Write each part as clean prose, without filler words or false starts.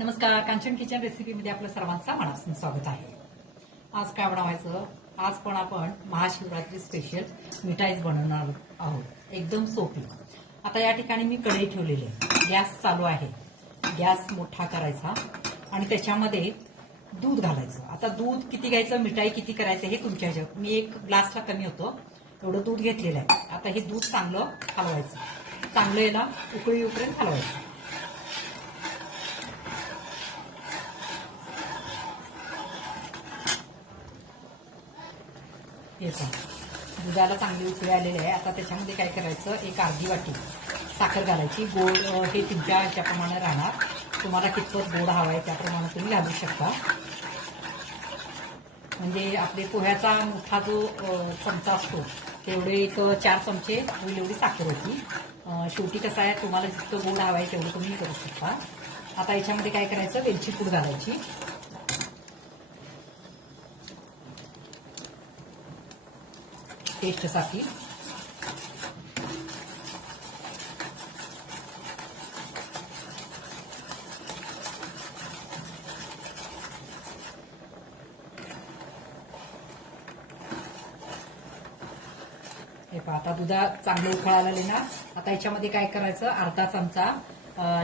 नमस्कार, कांचन किचन रेसिपीमध्ये आपलं सर्वांचं मनापासून स्वागत आहे. आज काय बनवायचं? आज पण आपण महाशिवरात्री स्पेशल मिठाईच बनवणार आहोत. एकदम सोपी. आता या ठिकाणी मी कढई ठेवलेली आहे. गॅस चालू आहे. गॅस मोठा करायचा आणि त्याच्यामध्ये दूध घालायचं. आता दूध किती घ्यायचं, मिठाई किती करायचं हे तुमच्या ह्याच्यावर. मी एक ग्लासला कमी होतो एवढं दूध घेतलेलं आहे. आता हे दूध चांगलं हलवायचं. चांगलं याला उकळी उकळून हलवायचं. हे पहा, दुधाला चांगली उकळी आलेली आहे. आता त्याच्यामध्ये काय करायचं, एक अर्धी वाटी साखर घालायची. गोड हे तुमच्या ह्याच्याप्रमाणे राहणार. तुम्हाला कितपत गोड हवा आहे त्याप्रमाणे तुम्ही घालू शकता. म्हणजे आपले पोह्याचा मोठा जो चमचा असतो तेवढे एक 4 चमचे होईल एवढी साखर होती. शेवटी कसं आहे, तुम्हाला जितकं गोड हवं आहे तेवढं तुम्ही करू शकता. आता याच्यामध्ये काय करायचं, वेलची पूड घालायची. टेस्टसाठी. हे पहा, आता दुधा चांगलं उकळायला आले ना. आता याच्यामध्ये काय करायचं, अर्धा चमचा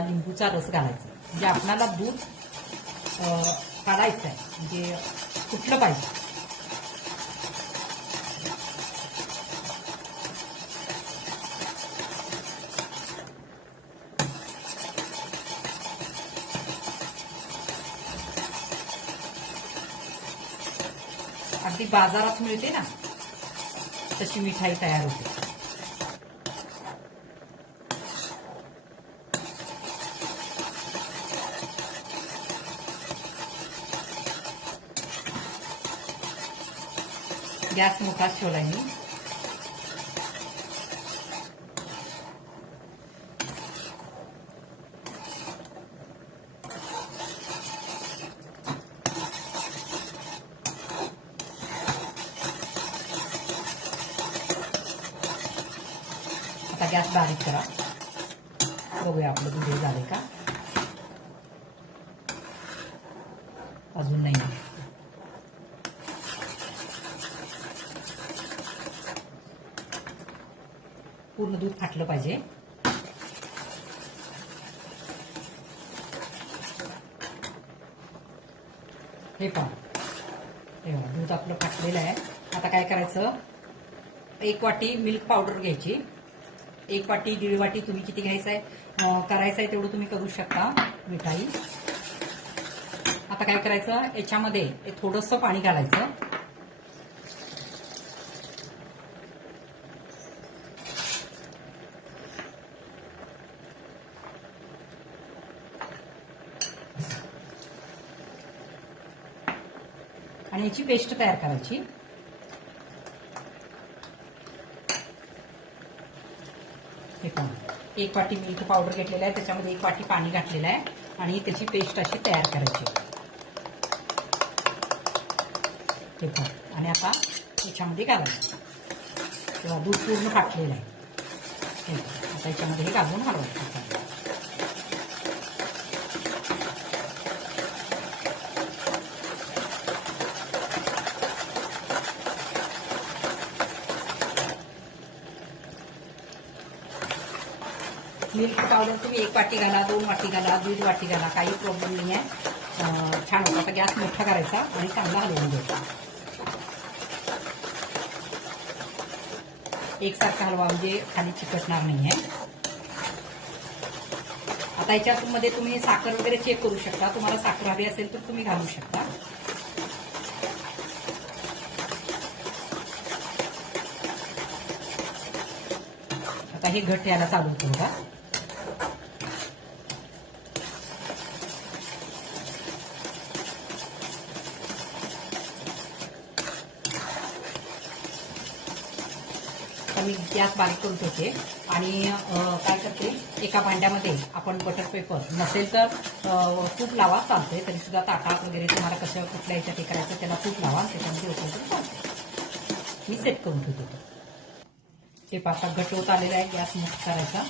लिंबूचा रस घालायचा. म्हणजे आपल्याला दूध काढायचं आहे, म्हणजे कुठलं पाहिजे. अगदी बाजारात मिळते ना तशी मिठाई तयार होते. गॅस मोठाच ठेवलाय मी. आता गॅस बारीक करा. बघूया आपलं दूध हे झालंय का. अजून नाही. पूर्ण दूध फाटलं पाहिजे. हे पहा, दूध आपलं फाटलेलं आहे. आता काय करायचं, 1 वाटी मिल्क पावडर घ्यायची. 1 वाटी 1.5 वाटी तुम्ही किती घ्यायचं आहे करायचं आहे तेवढं तुम्ही करू शकता मिठाई. आता काय करायचं, याच्यामध्ये थोडंसं पाणी घालायचं. आणि याची पेस्ट तयार करायची. हे पहा, 1 वाटी मिल्क पावडर घेतलेलं आहे, त्याच्यामध्ये 1 वाटी पाणी घातलेलं आहे आणि त्याची पेस्ट अशी तयार करायची. हे पहा, आणि आता याच्यामध्ये घालायचं. तेव्हा दूध पूर्ण फाटलेलं आहे. हे पहा, आता याच्यामध्ये हे घालून हलवायचं. मिल्क पावडर तुम्ही 1 वाटी घाला, 2 वाटी घाला, 1.5 वाटी घाला, काही प्रॉब्लेम नाही आहे. छान होतं. आता गॅस मोठा करायचा आणि चांगला हलवून घ्यायचा. एकसारखा हलवा, म्हणजे खाली चिकटणार नाही आहे. आता याच्यामध्ये तुम्ही साखर वगैरे चेक करू शकता. तुम्हाला साखर हवी असेल तर तुम्ही घालू शकता. आता हे घट यायला चालू होतं बघा. मी गॅस बारीक करून ठेवते आणि काय करते, एका भांड्यामध्ये आपण बटर पेपर नसेल तर तूप लावा, चालतंय. तरी सुद्धा ताटात वगैरे तुम्हाला कसं कुठल्या ह्याच्यात हे करायचं त्याला तूप लावा, त्याच्यामध्ये ओतून चालतं. मी सेट करून ठेवतो. ते पाता घट होत आलेला आहे. गॅस मोठा करायचा.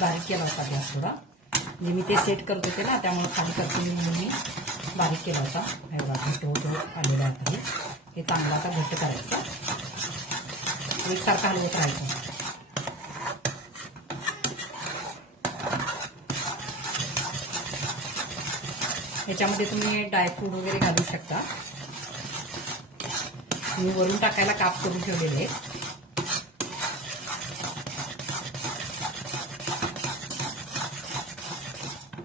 बारीक केला होता गॅस थोडा, म्हणजे मी ते सेट करत होते ना, त्यामुळे खाली करते म्हणून मी बारीक केला होता. हे बघा घट्ट होत आलेला आहे. हे चांगला आता घट्ट करायचं, एकसारखं हलवत राहायचं. ह्याच्यामध्ये तुम्ही ड्रायफ्रूट वगैरे घालू शकता. मी वरून टाकायला काप करून ठेवलेले आहे.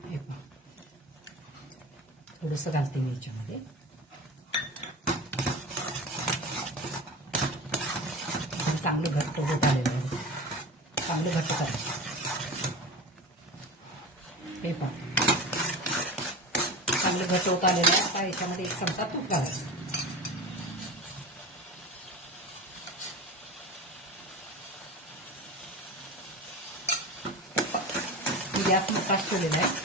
हे पहा, थोडंसं घालते मी ह्याच्यामध्ये. चांगलं घट्ट होत आलेलं आहे, चांगलं घट्ट करायचं. हे पहा, चांगलं घट्ट होत आलेलं आहे. आता ह्याच्यामध्ये 1 चमचा तूप घालायचं. मी गॅस मोठाच ठेवलेला आहे.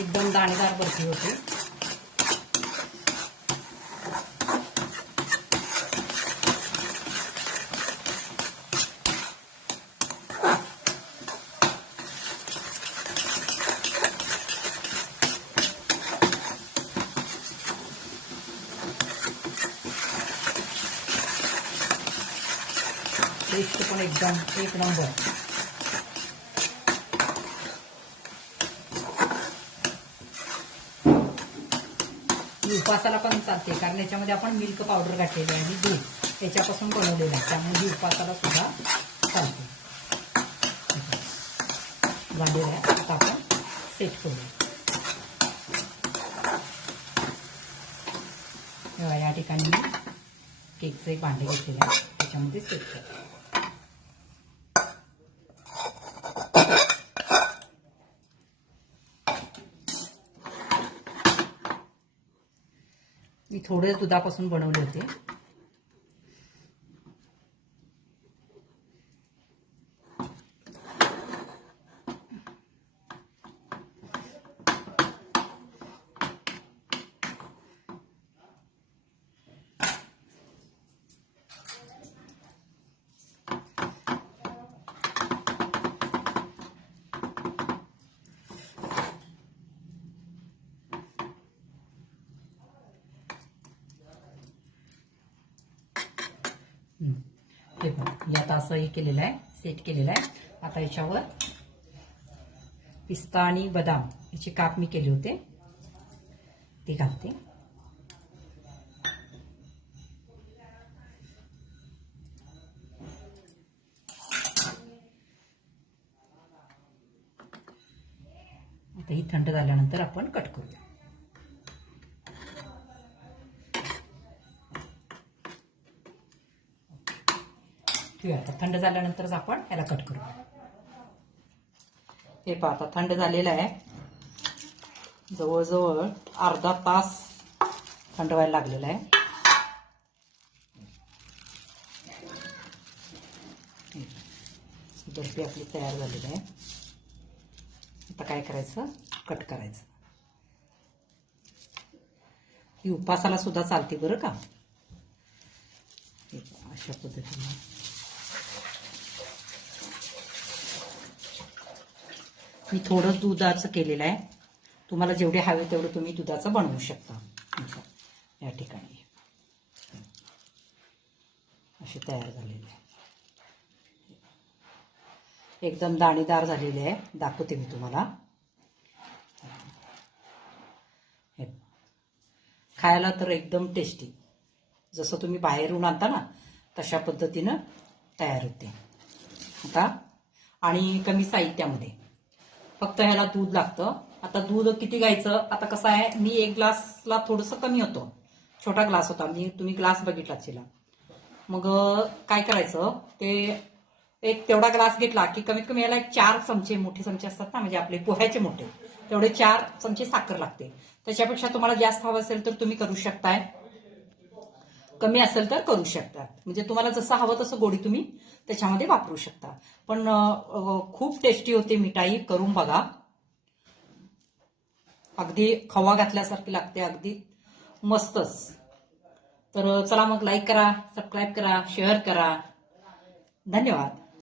एकदम दाणेदार बर्फी होते. टेस्ट पण एकदम 1 नंबर. उपासाला पण चालते, कारण याच्यामध्ये आपण मिल्क पावडर घातलेली आहे आणि दूध याच्यापासून बनवलेलं आहे, त्यामुळे उपासाला सुद्धा चालते. झालेलं आहे. आता आपण सेट करूया. या ठिकाणी मी केकचं एक भांडे घेतलेलं आहे, त्याच्यामध्ये सेट करते. मी थोडे दुधापासून बनवले होते. हे बघा, यात असं हे केलेलं आहे, सेट केलेलं आहे. आता याच्यावर पिस्ता आणि बदाम याचे काप मी केले होते, ते घालते. आता ही थंड झाल्यानंतर आपण कट करूया. आता थंड झाल्यानंतरच आपण ह्याला कट करू. हे पहा, आता थंड झालेलं आहे. जवळजवळ अर्धा तास थंड व्हायला लागलेलं आहे. बर्फी आपली तयार झालेली आहे. आता काय करायचं, कट करायचं. ही उपासाला सुद्धा चालते बरं का. अशा पद्धतीने मी थोडं दुधाचं केलेलं आहे. तुम्हाला जेवढे हवे तेवढं तुम्ही दुधाचं बनवू शकता. या ठिकाणी असे तयार झालेले आहे, एकदम दाणेदार झालेले आहे. दाखवते मी तुम्हाला. खायला तर एकदम टेस्टी, जसं तुम्ही बाहेरून आणता ना तशा पद्धतीनं तयार होते. आता आणि कमी साहित्यामध्ये, फक्त ह्याला दूध लागतं. आता दूध किती घ्यायचं, आता कसं आहे, मी 1 ग्लासला थोडंसं कमी होतं, छोटा ग्लास होता, म्हणजे तुम्ही ग्लास बघितला असेल. मग काय करायचं, ते एक तेवढा ग्लास घेतला की कमीत कमी याला 4 चमचे, मोठे चमचे असतात ना, म्हणजे आपले पोह्याचे मोठे, तेवढे 4 चमचे साखर लागते. त्याच्यापेक्षा तुम्हाला जास्त हवं असेल तर तुम्ही करू शकताय, कमी असेल तर करू शकता. म्हणजे तुम्हाला जसं हवं तसं गोडी तुम्ही त्याच्यामध्ये वापरू शकता. पण खूप टेस्टी होते मिठाई, करून बघा. अगदी खवा घातल्यासारखी लागते, अगदी मस्तच. तर चला मग लाईक करा, सबस्क्राईब करा, शेअर करा. धन्यवाद.